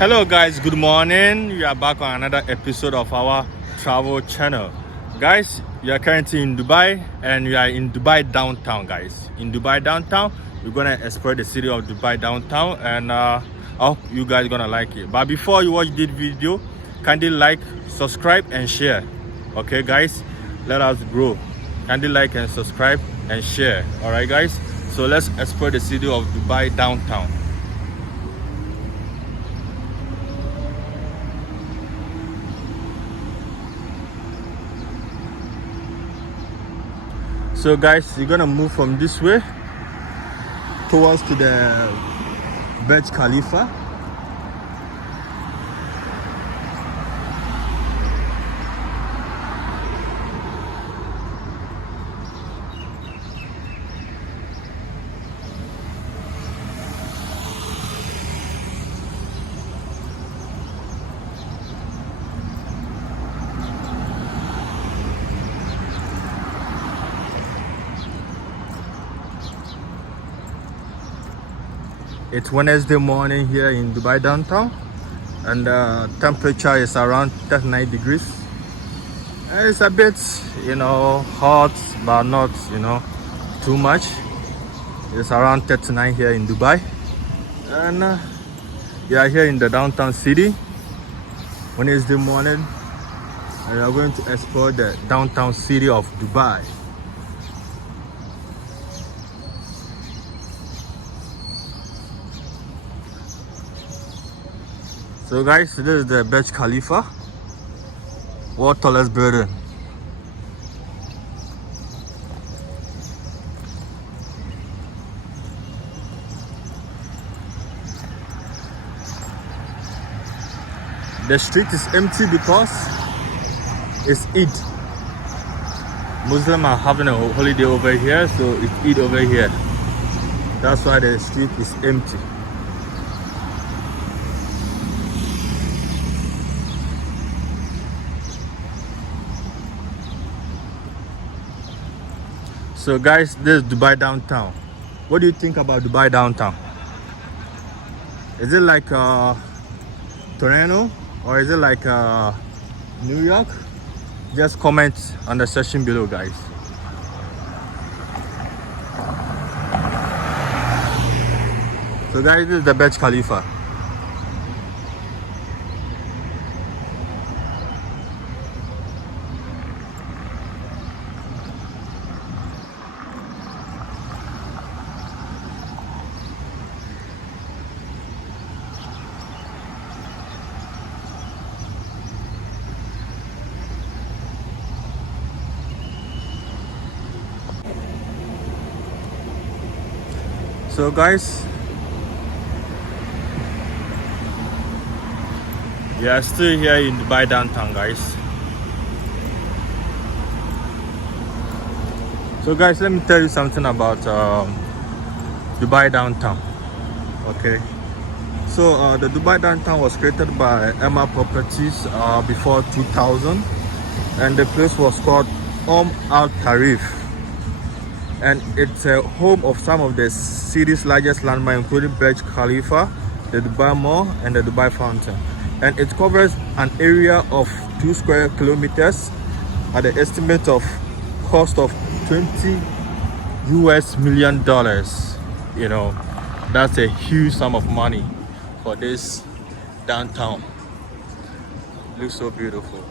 Hello guys, good morning. We are back on another episode of our travel channel. Guys, we are currently in Dubai and we are in Dubai downtown, guys. In Dubai downtown, we're gonna explore the city of Dubai downtown, and I hope you guys gonna like it. But before you watch this video, kindly like, subscribe and share. Okay guys, let us grow. Kindly like and subscribe and share. Alright guys, so let's explore the city of Dubai downtown. So guys, you're gonna move from this way towards to the Burj Khalifa. It's Wednesday morning here in Dubai downtown, and the temperature is around 39 degrees. And it's a bit, hot, but not, too much. It's around 39 here in Dubai, and we are here in the downtown city. Wednesday morning, and we are going to explore the downtown city of Dubai. So guys, this is the Burj Khalifa, world tallest building. The street is empty because it's Eid. Muslims are having a holiday over here, so it's Eid over here. That's why the street is empty. So guys, this is Dubai downtown. What do you think about Dubai downtown? Is it like Toronto or is it like New York? Just comment on the section below, guys. So guys, this is the Burj Khalifa. So guys, we are still here in Dubai downtown, guys. So guys, let me tell you something about Dubai downtown. Okay, so the Dubai downtown was created by Emma Properties before 2000, and the place was called Al Tarif. And it's a home of some of the city's largest landmarks, including Burj Khalifa, the Dubai Mall, and the Dubai Fountain. And it covers an area of 2 square kilometers at the estimate of cost of $20 million. That's a huge sum of money for this downtown. Looks so beautiful.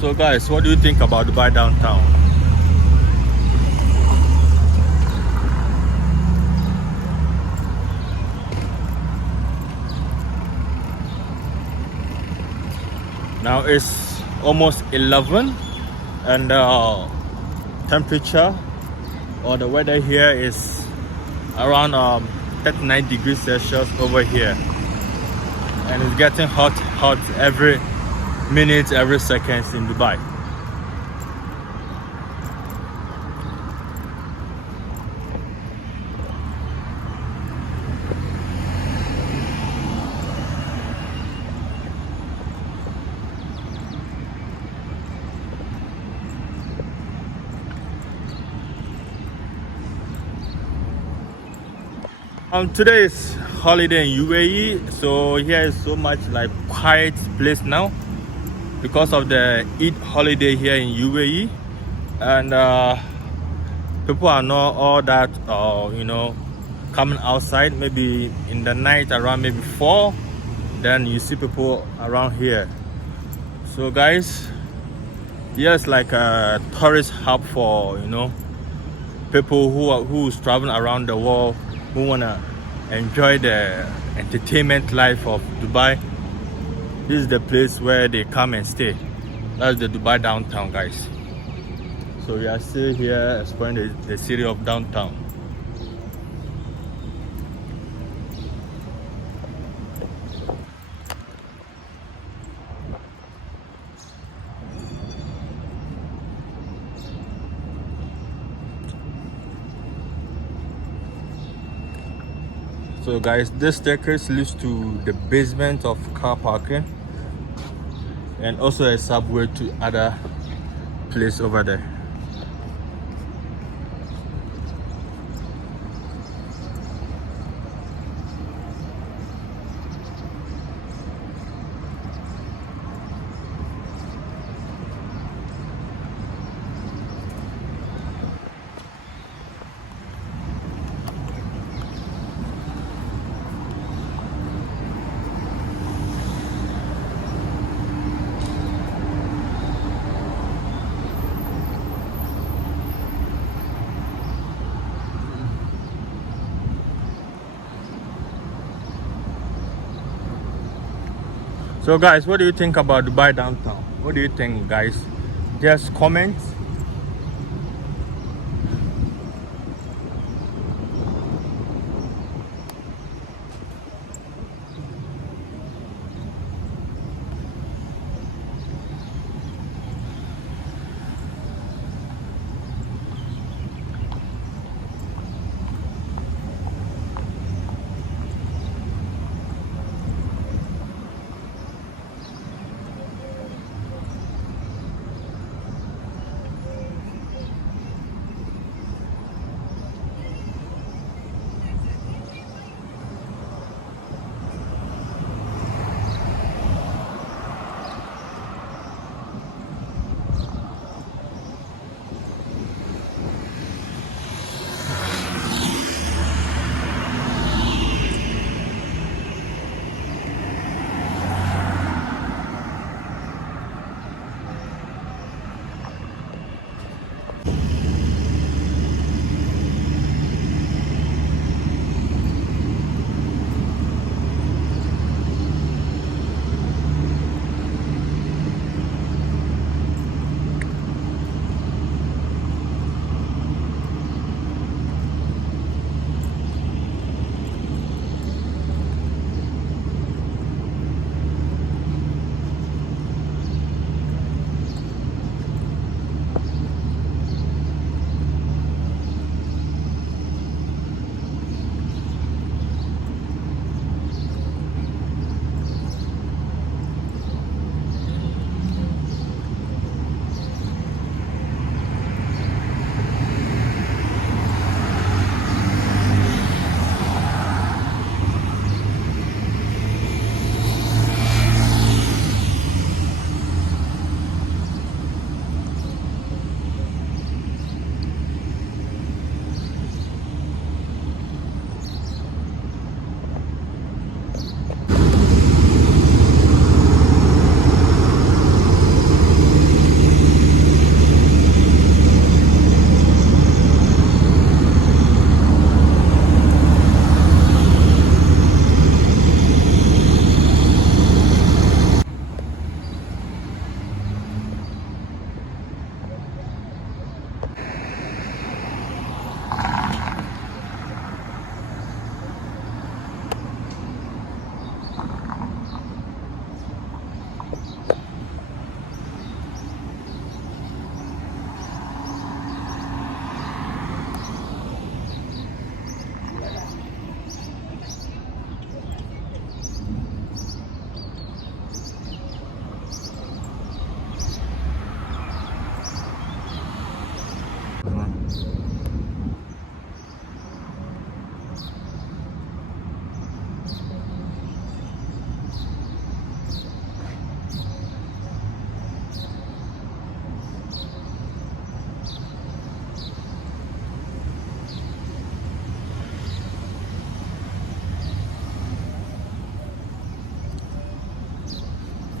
So guys, what do you think about Dubai downtown? Now it's almost 11, and temperature or the weather here is around 39 degrees Celsius over here. and it's getting hot every minute, every second in Dubai. Today is holiday in UAE, so here is so much like quiet place now because of the Eid holiday here in UAE, and people are not all that coming outside. Maybe in the night around maybe 4, then you see people around here. So guys, here's like a tourist hub for people who's traveling around the world, who wanna enjoy the entertainment life of Dubai. This is the place where they come and stay. That's the Dubai downtown, guys. So we are still here exploring the city of downtown. So guys, this staircase leads to the basement of car parking and also a subway to other place over there. So guys, what do you think about Dubai downtown? What do you think, guys? Just comment.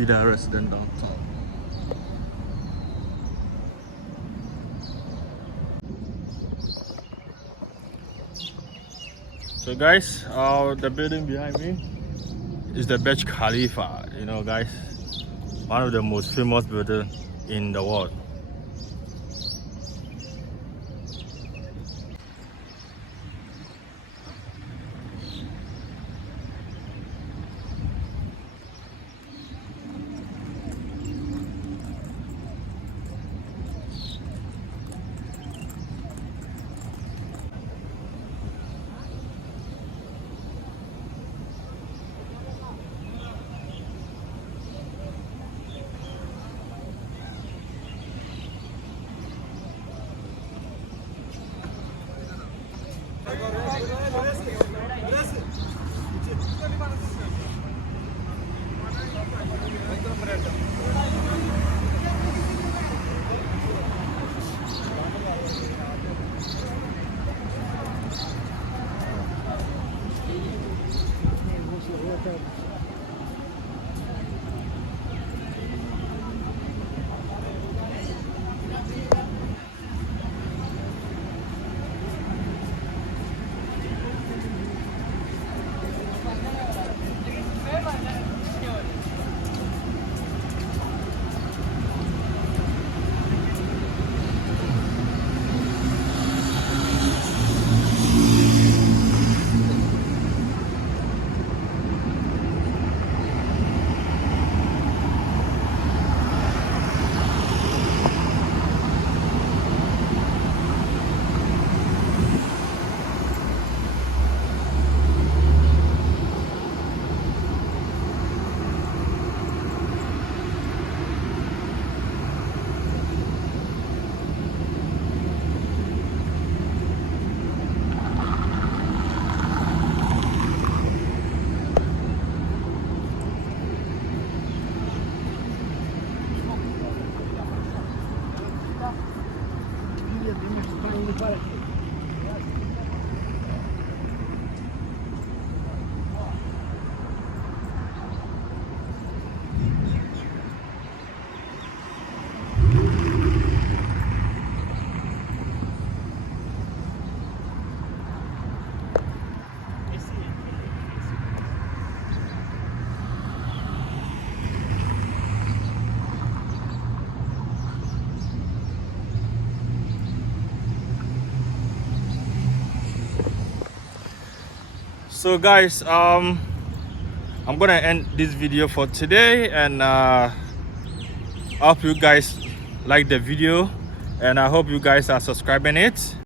be the resident downtown. So guys, the building behind me is the Burj Khalifa. You know guys, one of the most famous buildings in the world. So guys, I'm gonna end this video for today, and I hope you guys like the video, and I hope you guys are subscribing it.